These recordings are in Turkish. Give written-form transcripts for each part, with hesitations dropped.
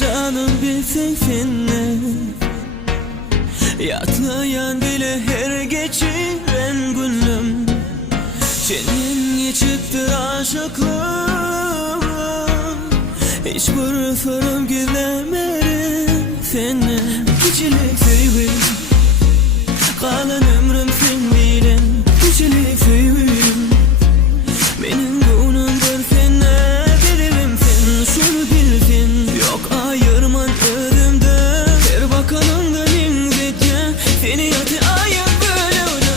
canım bilsin seni. Yatmayan bile her geçiren günüm senin geçiptir aşıklığım. Hiçbir sorum gidemedim seni. Küçülük sevim kalan ömrüm sen bilin. Küçülük sevim benim günümdür sene veririm sen şunu bilsin. Yok ayırman ölümden her bakanımda nimzetken seni yatı ayır böyle ona.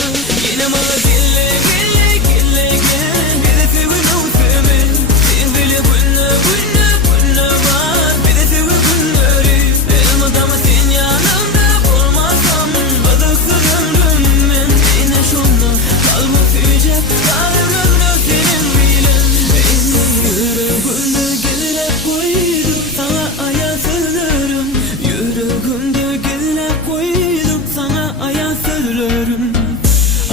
Yine bana gille gille gille gel bir de sevim o sevim. Sen bile günle günle günle var bir de sevim günleri. Elmadan ama sen yanımda olmazsam badıksız ömrüm ben. Yine şunla kalbim tüyecek kalbimle senin bilen. Benim yüreğimde gille koydum sana ayasızlarım. Yüreğimde gille koydum sana ayasızlarım.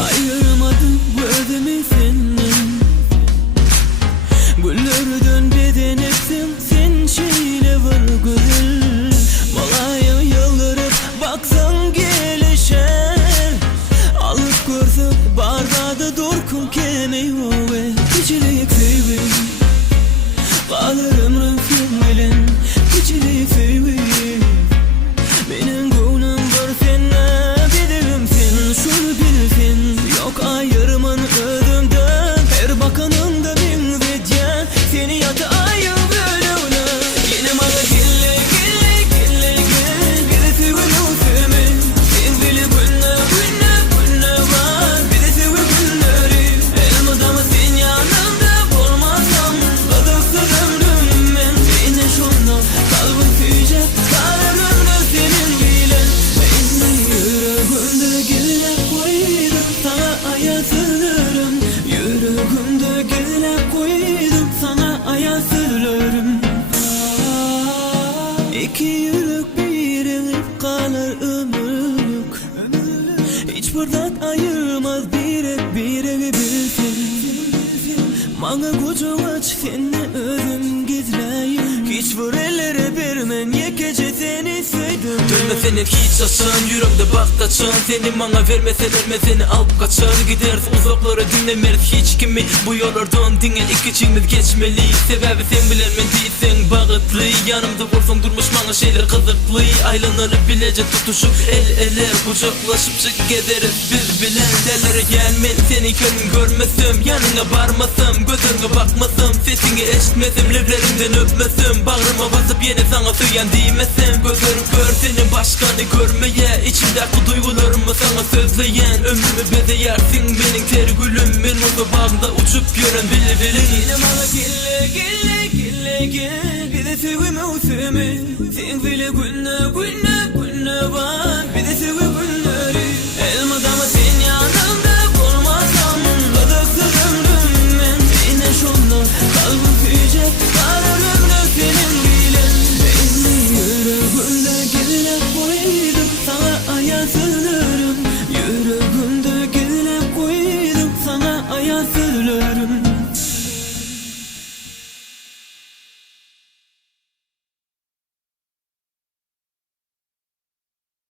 Ayırmadım gözümü senin. Güllerden beden ettim sen şeyle var güzel. Malaya yıldırıp baksan gelişer. Alıp görsün bardağı durkun kemi o ve küçülük sevim. Kalır ömrüm filmilin küçülük sevim. Benim günüm görsene bilirim sen şunu bilsin. Yok ayırman ödümden her bakanında bin zecen seni yatı ayır böyle ona. Yine bana gille gille gille gel bir de sevim o sevim. Sen bile günle günle günle var bir de sevim günleri. Elmadan ama sen yanımda olmazsam badıksız ömrüm ben. Yine şunla kalbim tüyecek kalbimle senin bilen. Benim yüreğimde gille koydum sana ayasızlarım. Yüreğimde gille koydum sana ayasızlarım. İki yürek birleşip kalır ömürlük. Hiçbir dert ayırmaz bir bilsin. Bana gücü aç seni özüm gizleyim. Hiçbir ellere vermem yekece seni sevdim. Dönme senin hiç açan yüreğimde bak kaçan. Seni bana vermeseler seni alıp kaçar. Gideriz uzaklara dinlemeriz hiç kimi. Bu yollardan dinle ikicimiz geçmeli. Sebebi sen bilermen değilsen bağıtlı. Yanımda olsan durmuş bana şeyler kızıklı. Aylanları bilecek tutuşup el ele kucaklaşıp çık gideriz biz bilen. Derlere gelmen seni gönlüm görmesem. Yanına varmasam gözlerine bakmasam. Sesini eşitmesem levlerimden öpmesem. Bağrıma basıp yine sana suyan değmesem. Gözlerim gör senin başkanı görmeye. İçimdeki duygularımı sana sözleyen. Ömrümü bezeyersin benim ter gülüm. Ben mutlu bağımda uçup gören bili bili. Yine bana gille gille gille gel bir de sevim o sevim. Sen bile günle günle günle var bir de sevim günleri. Elmadan ama sen yanımda olmazsam badıksız ömrüm ben. Yine şunla kalbim tüyecek kalbimle senin bilen. Benim yüreğimde gille koydum sana ayasız